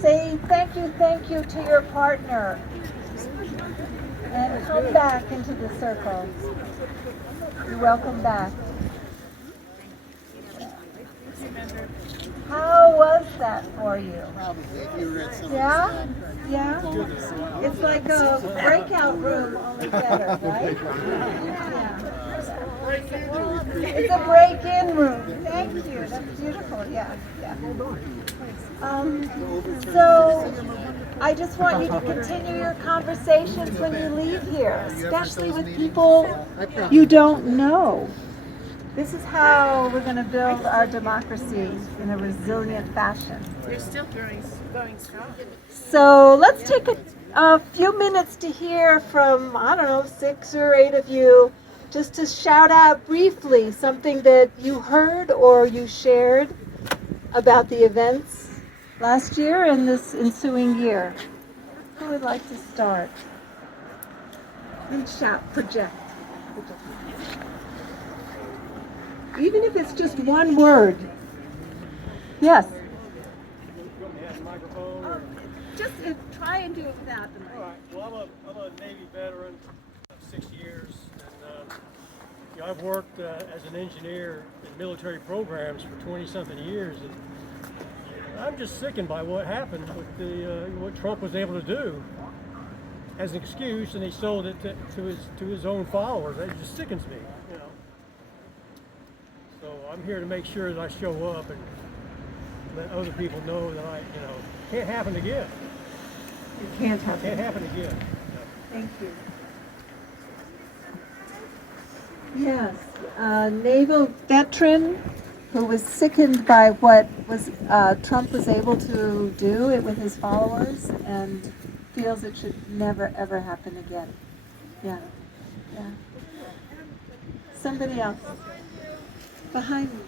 Say thank you to your partner. And come back into the circle. You're welcome back. How was that for you? Yeah? Yeah? It's like a breakout room, only better, right? Yeah. It's a break-in room. Thank you. That's beautiful. Yeah. So I just want you to continue your conversations when you leave here, especially with people you don't know. This is how we're going to build our democracy in a resilient fashion. You're still going strong. So let's take a few minutes to hear from, I don't know, 6 or 8 of you, just to shout out briefly something that you heard or you shared about the events last year and this ensuing year. Who would like to start? Reach out, project. Even if it's just one word. Yes. Just try and do it without the mic. All right. Well, I'm a Navy veteran of 6 years, and I've worked as an engineer in military programs for 20-something years, and I'm just sickened by what happened with what Trump was able to do as an excuse, and he sold it to his own followers. That just sickens me, you know. So I'm here to make sure that I show up and let other people know that can't happen again. It can't happen. Can't happen again. Thank you. Yes, naval veteran who was sickened by what Trump was able to do it with his followers and feels it should never ever happen again. Yeah. Somebody else. Behind me.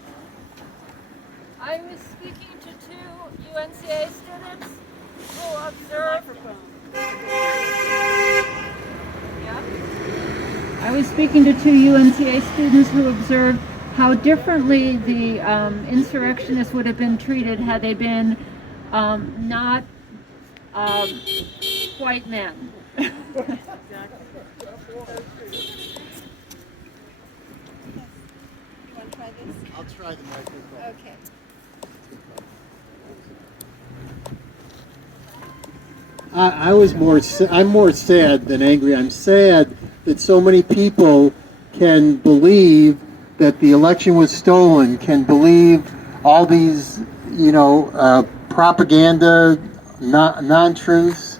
I was speaking to 2 UNCA students who observed. I was speaking to 2 UNCA students who observed how differently the insurrectionists would have been treated had they been not white men. I'll try the microphone. Okay. I'm more sad than angry. I'm sad that so many people can believe that the election was stolen, can believe all these, propaganda, non-truths.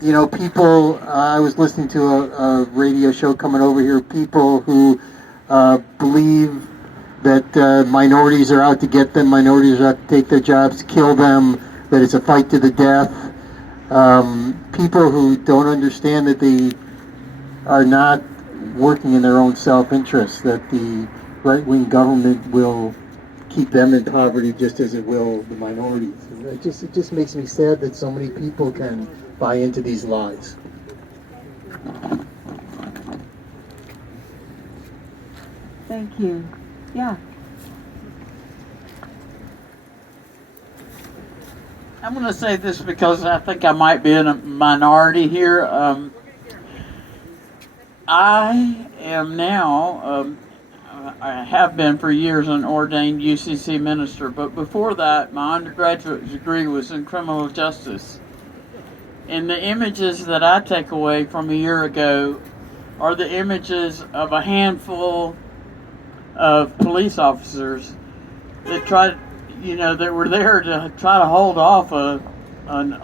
People, I was listening to a radio show coming over here, people who believe that minorities are out to get them, minorities are out to take their jobs, kill them, that it's a fight to the death. People who don't understand that they are not working in their own self-interest, that the right-wing government will keep them in poverty just as it will the minorities. And it just makes me sad that so many people can buy into these lies. Thank you. Yeah. I'm going to say this because I think I might be in a minority here. I am now, I have been for years, an ordained UCC minister, but before that, my undergraduate degree was in criminal justice. And the images that I take away from a year ago are the images of a handful of police officers that that were there to try to hold off an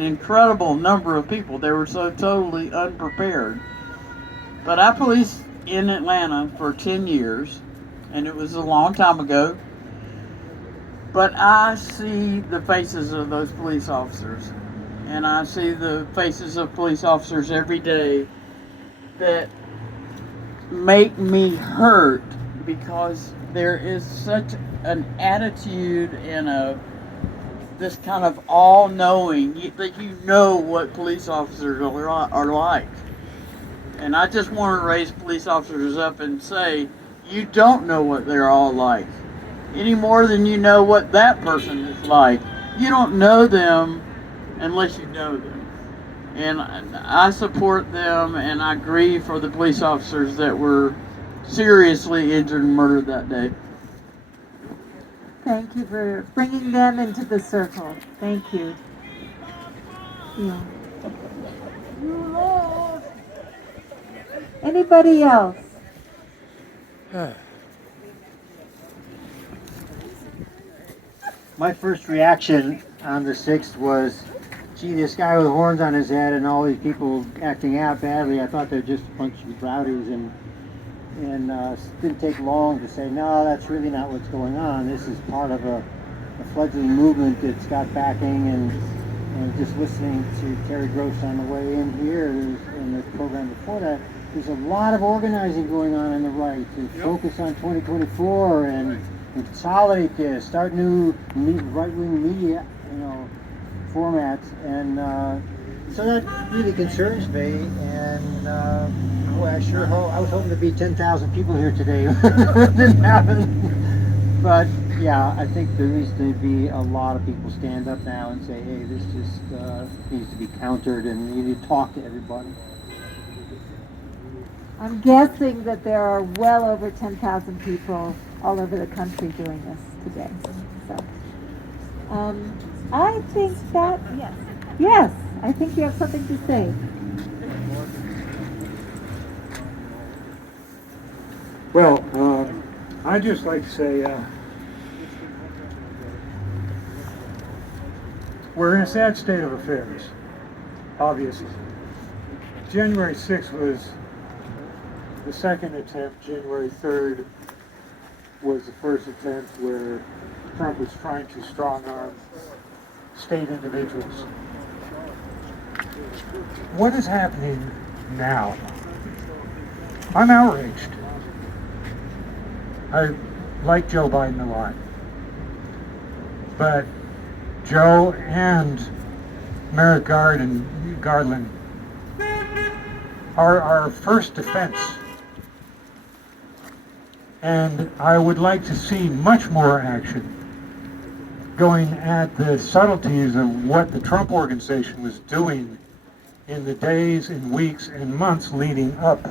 incredible number of people. They were so totally unprepared. But I policed in Atlanta for 10 years, and it was a long time ago. But I see the faces of those police officers, and I see the faces of police officers every day that make me hurt, because there is such an attitude and this kind of all-knowing that you know what police officers are like. And I just want to raise police officers up and say, you don't know what they're all like. any more than you know what that person is like. You don't know them unless you know them. And I support them, and I grieve for the police officers that were seriously injured and murdered that day. Thank you for bringing them into the circle. Thank you. Yeah. Anybody else? My first reaction on the 6th was, gee, this guy with horns on his head and all these people acting out badly. I thought they're just a bunch of rowdies, and it didn't take long to say, no, that's really not what's going on. This is part of a fledgling movement that's got backing, and just listening to Terry Gross on the way in here in the program before that, there's a lot of organizing going on the right to focus on 2024 and consolidate this, start new right-wing media, formats, and so that really concerns me. And boy, I was hoping to be 10,000 people here today. It didn't happen. But yeah, I think there needs to be a lot of people stand up now and say, hey, this just needs to be countered, and you need to talk to everybody. I'm guessing that there are well over 10,000 people all over the country doing this today. So, I think that, yes, I think you have something to say. Well, I'd just like to say we're in a sad state of affairs, obviously. January 6th was the second attempt. January 3rd was the first attempt where Trump was trying to strong-arm state individuals. What is happening now? I'm outraged. I like Joe Biden a lot. But Joe and Merrick Garland are our first defense. And I would like to see much more action going at the subtleties of what the Trump organization was doing in the days and weeks and months leading up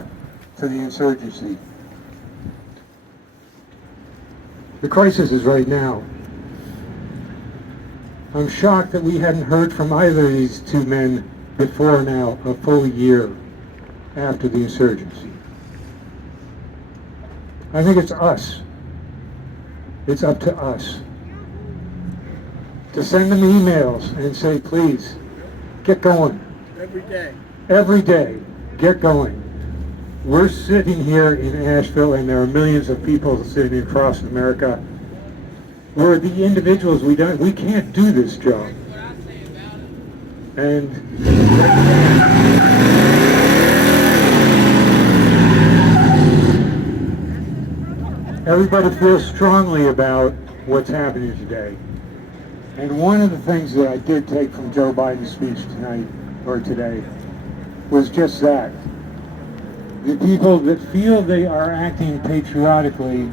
to the insurgency. The crisis is right now. I'm shocked that we hadn't heard from either of these two men before now, a full year after the insurgency. I think it's us. It's up to us to send them emails and say, please, get going. Every day, get going. We're sitting here in Asheville, and there are millions of people sitting across America. We're the individuals. We can't do this job. And everybody feels strongly about what's happening today. And one of the things that I did take from Joe Biden's speech tonight, or today, was just that. The people that feel they are acting patriotically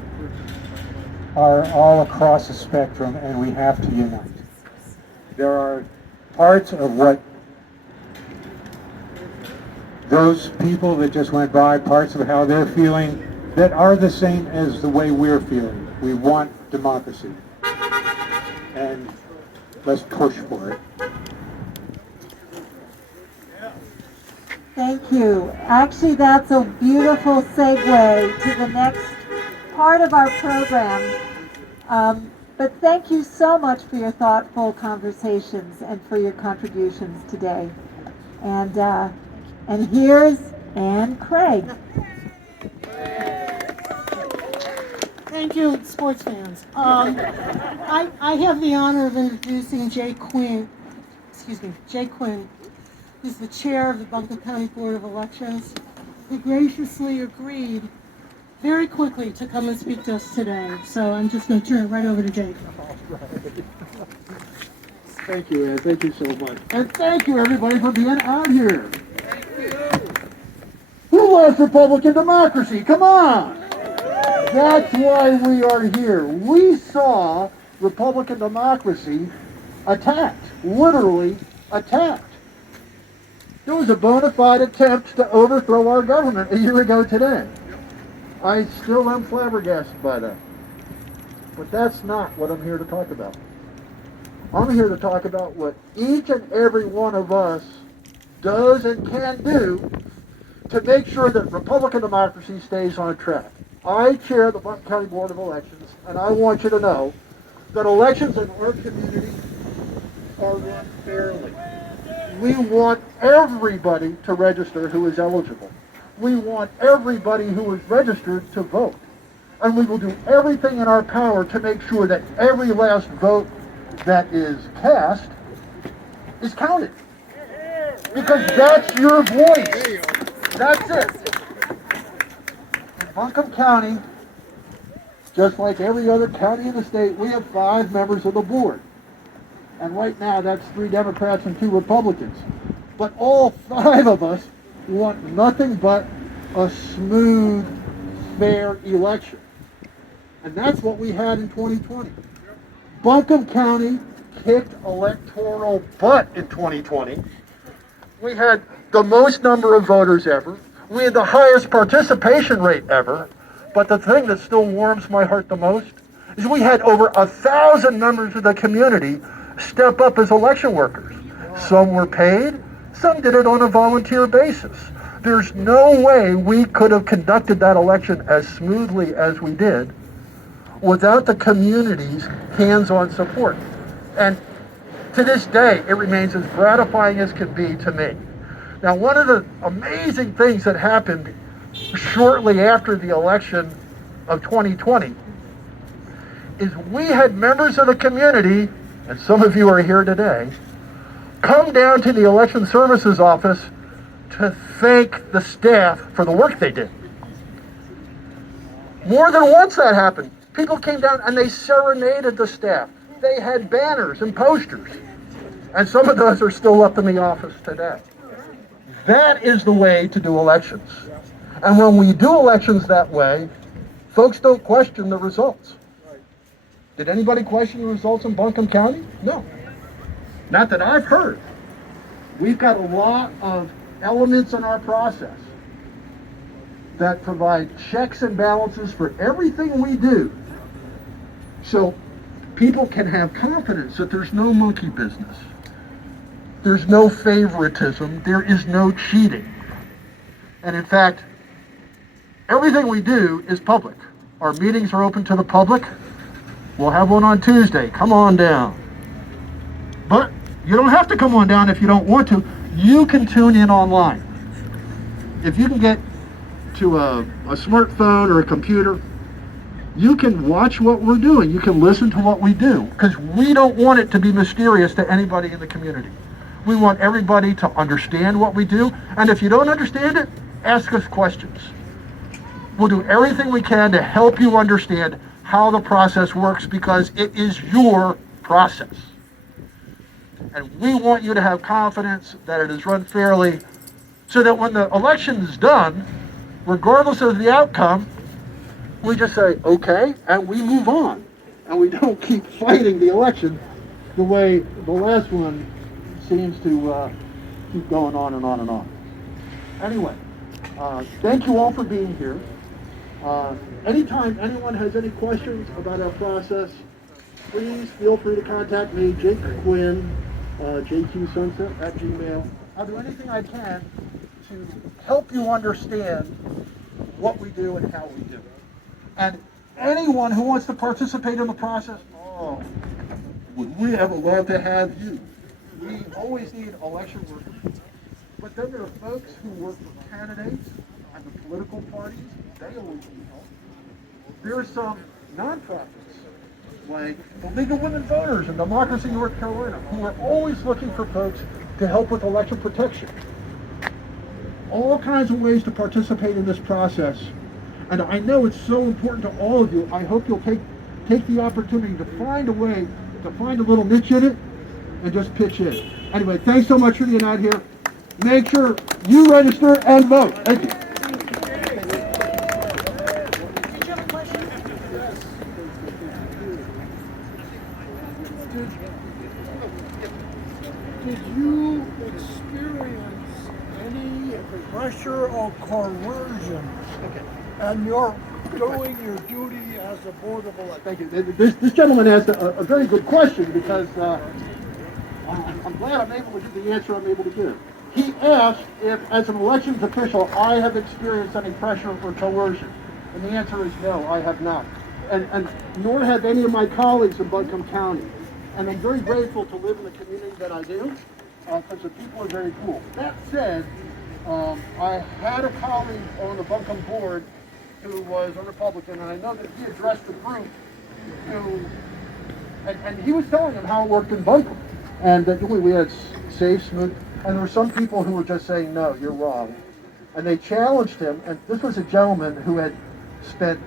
are all across the spectrum, and we have to unite. There are parts of what those people that just went by, parts of how they're feeling, that are the same as the way we're feeling. We want democracy. And let's push for it. Thank you. Actually, that's a beautiful segue to the next part of our program. But thank you so much for your thoughtful conversations and for your contributions today. And here's Ann Craig. Thank you, sports fans. I have the honor of introducing Jay Quinn, who's the chair of the Buncombe County Board of Elections, who graciously agreed very quickly to come and speak to us today. So I'm just going to turn it right over to Jay. Thank you, Ann. Thank you so much. And thank you, everybody, for being out here. Who loves Republican democracy? Come on! That's why we are here. We saw Republican democracy attacked, literally attacked. There was a bona fide attempt to overthrow our government a year ago today. I still am flabbergasted by that. But that's not what I'm here to talk about. I'm here to talk about what each and every one of us does and can do to make sure that Republican democracy stays on track. I chair the Buncombe County Board of Elections, and I want you to know that elections in our community are run fairly. We want everybody to register who is eligible. We want everybody who is registered to vote. And we will do everything in our power to make sure that every last vote that is cast is counted. Because that's your voice. That's it. In Buncombe County, just like every other county in the state, we have 5 members of the board. And right now, that's 3 Democrats and 2 Republicans. But all 5 of us want nothing but a smooth, fair election. And that's what we had in 2020. Buncombe County kicked electoral butt in 2020. We had the most number of voters ever. We had the highest participation rate ever. But the thing that still warms my heart the most is we had over 1,000 members of the community step up as election workers. Some were paid, some did it on a volunteer basis. There's no way we could have conducted that election as smoothly as we did without the community's hands-on support. And to this day, it remains as gratifying as can be to me. Now, one of the amazing things that happened shortly after the election of 2020 is we had members of the community, and some of you are here today, come down to the Election Services Office to thank the staff for the work they did. More than once that happened. People came down and they serenaded the staff. They had banners and posters. And some of those are still up in the office today. That is the way to do elections. And when we do elections that way, folks don't question the results. Did anybody question the results in Buncombe County? No. Not that I've heard. We've got a lot of elements in our process that provide checks and balances for everything we do. So people can have confidence that there's no monkey business. There's no favoritism. There is no cheating. And in fact, everything we do is public. Our meetings are open to the public. We'll have one on Tuesday. Come on down. But you don't have to come on down if you don't want to. You can tune in online. If you can get to a smartphone or a computer, you can watch what we're doing. You can listen to what we do. Because we don't want it to be mysterious to anybody in the community. We want everybody to understand what we do. And if you don't understand it, ask us questions. We'll do everything we can to help you understand how the process works, because it is your process. And we want you to have confidence that it is run fairly, so that when the election is done, regardless of the outcome, we just say, okay, and we move on. And we don't keep fighting the election the way the last one seems to keep going on and on and on. Anyway, thank you all for being here. Anytime anyone has any questions about our process, please feel free to contact me, Jake Quinn, jqsunset@gmail. I'll do anything I can to help you understand what we do and how we do it. And anyone who wants to participate in the process, would we ever love to have you. We always need election workers. But then there are folks who work for candidates and the political parties. They always need help. There are some nonprofits, like the League of Women Voters in Democracy, North Carolina, who are always looking for folks to help with election protection. All kinds of ways to participate in this process. And I know it's so important to all of you. I hope you'll take the opportunity to find a way, to find a little niche in it, and just pitch in. Anyway, thanks so much for being out here. Make sure you register and vote. Thank you. Did you have a question? Did you experience any pressure or coercion and you're doing your duty as a board of elections? Thank you. This gentleman asked a very good question because I'm glad I'm able to give the answer I'm able to give. He asked if, as an elections official, I have experienced any pressure or coercion. And the answer is no, I have not. And nor have any of my colleagues in Buncombe County. And I'm very grateful to live in the community that I do, because the people are very cool. That said, I had a colleague on the Buncombe board who was a Republican, and I know that he addressed the group who, and he was telling them how it worked in Buncombe. And that we had safe, smooth, and there were some people who were just saying, no, you're wrong. And they challenged him, and this was a gentleman who had spent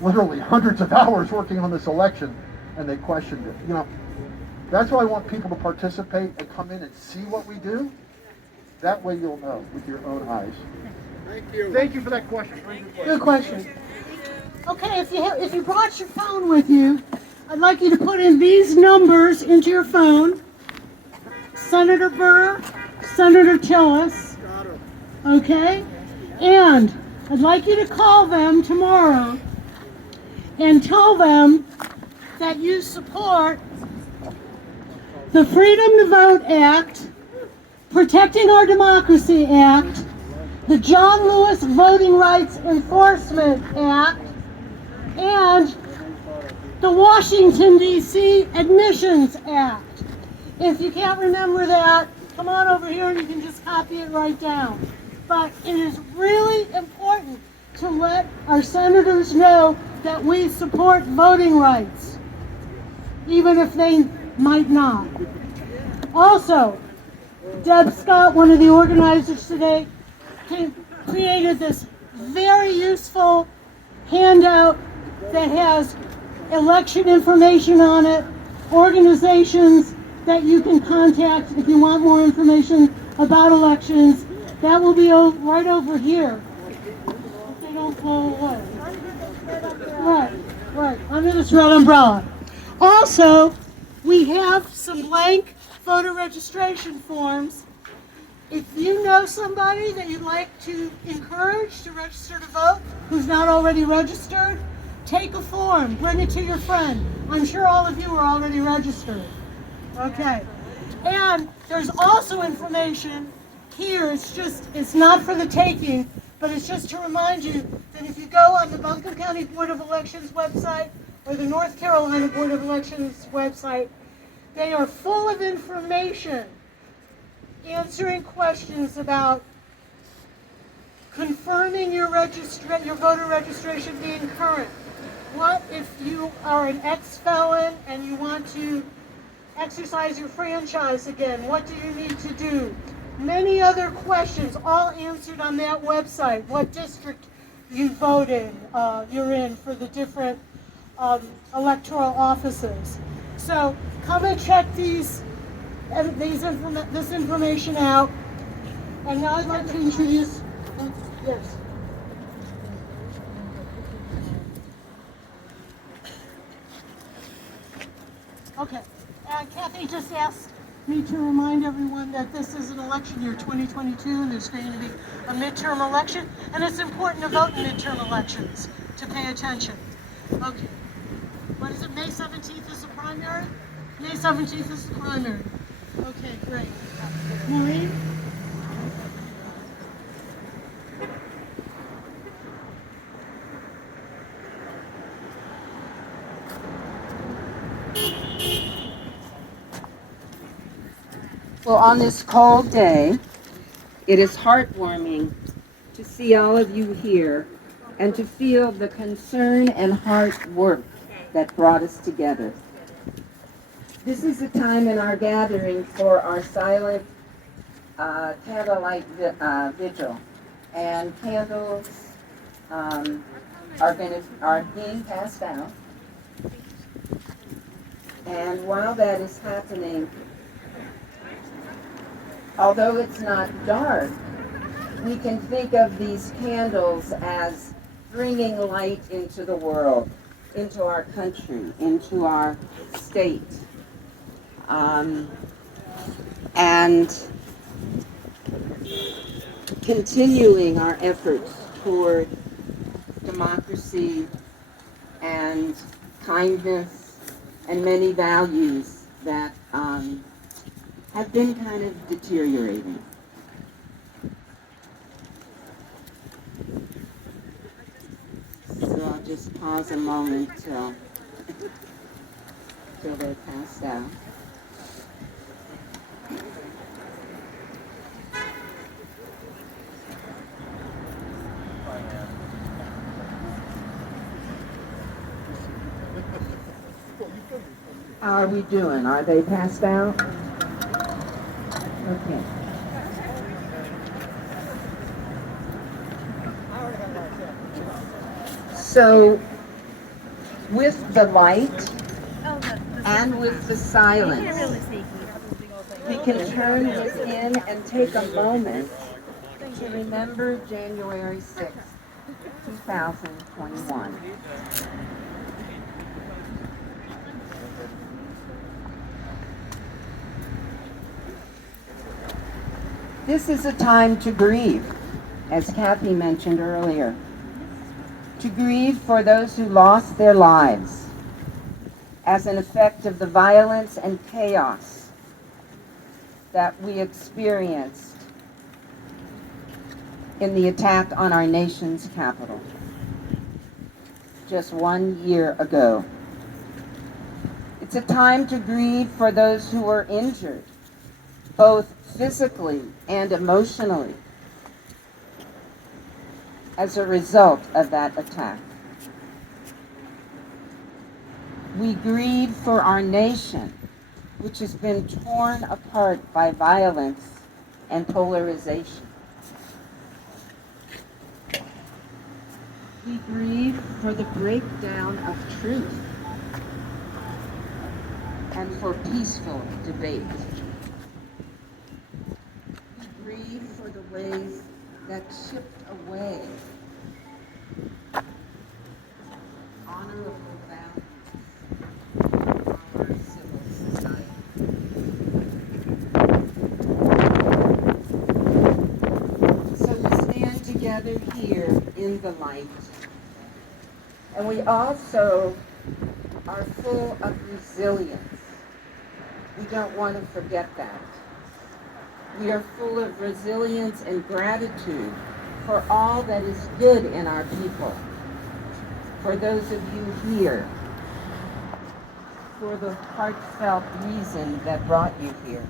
literally hundreds of hours working on this election, and they questioned it. You know, that's why I want people to participate and come in and see what we do. That way you'll know with your own eyes. Thank you. Thank you for that question. Good question. Okay, if you brought your phone with you, I'd like you to put in these numbers into your phone. Senator Burr, Senator Tillis. Okay? And I'd like you to call them tomorrow and tell them that you support the Freedom to Vote Act, Protecting Our Democracy Act, the John Lewis Voting Rights Enforcement Act, and the Washington, D.C. Admissions Act. If you can't remember that, come on over here and you can just copy it right down. But it is really important to let our senators know that we support voting rights, even if they might not. Also, Deb Scott, one of the organizers today, created this very useful handout that has election information on it, organizations that you can contact if you want more information about elections. That will be right over here. If they don't blow away. Right, under this red umbrella. Also, we have some blank voter registration forms. If you know somebody that you'd like to encourage to register to vote, who's not already registered, take a form, bring it to your friend. I'm sure all of you are already registered. Okay. And there's also information here. It's not for the taking, but it's just to remind you that if you go on the Buncombe County Board of Elections website or the North Carolina Board of Elections website, they are full of information answering questions about confirming your voter registration being current. What if you are an ex-felon and you want to exercise your franchise again? What do you need to do? Many other questions, all answered on that website. What district you voted, you're in for the different electoral offices. So come and check this information out. And now I'd like to introduce, yes. Okay, Kathy just asked me to remind everyone that this is an election year 2022 and there's going to be a midterm election, and it's important to vote in midterm elections, to pay attention. Okay, what is it, May 17th is the primary? May 17th is the primary. Okay, great. Maureen? Well, on this cold day, it is heartwarming to see all of you here and to feel the concern and hard work that brought us together. This is the time in our gathering for our silent candlelight vigil, and candles are being passed out. And while that is happening, although it's not dark, we can think of these candles as bringing light into the world, into our country, into our state. and continuing our efforts toward democracy and kindness and many values that have been kind of deteriorating. So I'll just pause a moment till they're passed out. How are we doing? Are they passed out? Okay. So, with the light and with the silence, we can turn within and take a moment to remember January 6th, 2021. This is a time to grieve, as Kathy mentioned earlier. To grieve for those who lost their lives as an effect of the violence and chaos that we experienced in the attack on our nation's capital just 1 year ago. It's a time to grieve for those who were injured, both physically and emotionally, as a result of that attack. We grieve for our nation, which has been torn apart by violence and polarization. We grieve for the breakdown of truth and for peaceful debate. We grieve for the ways that chipped away honorable values of our civil society. So we stand together here in the light, and we also are full of resilience. We don't want to forget that. We are full of resilience and gratitude for all that is good in our people, for those of you here, for the heartfelt reason that brought you here.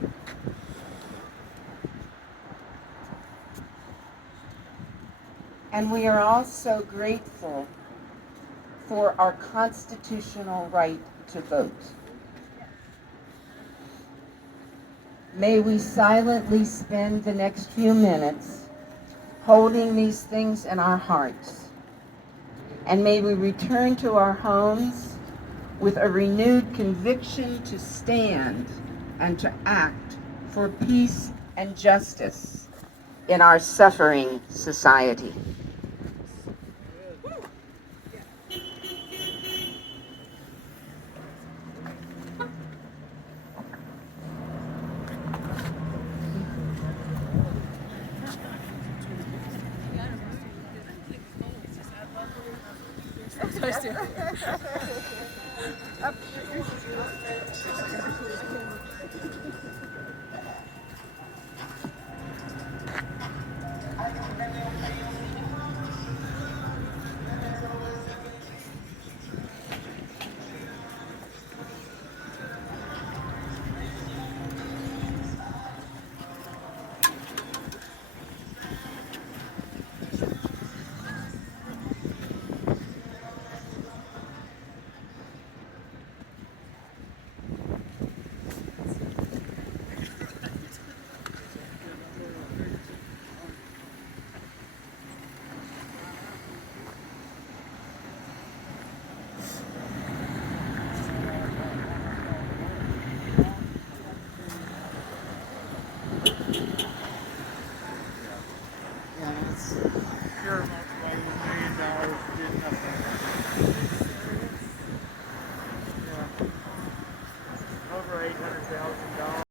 And we are also grateful for our constitutional right to vote. May we silently spend the next few minutes holding these things in our hearts. And may we return to our homes with a renewed conviction to stand and to act for peace and justice in our suffering society.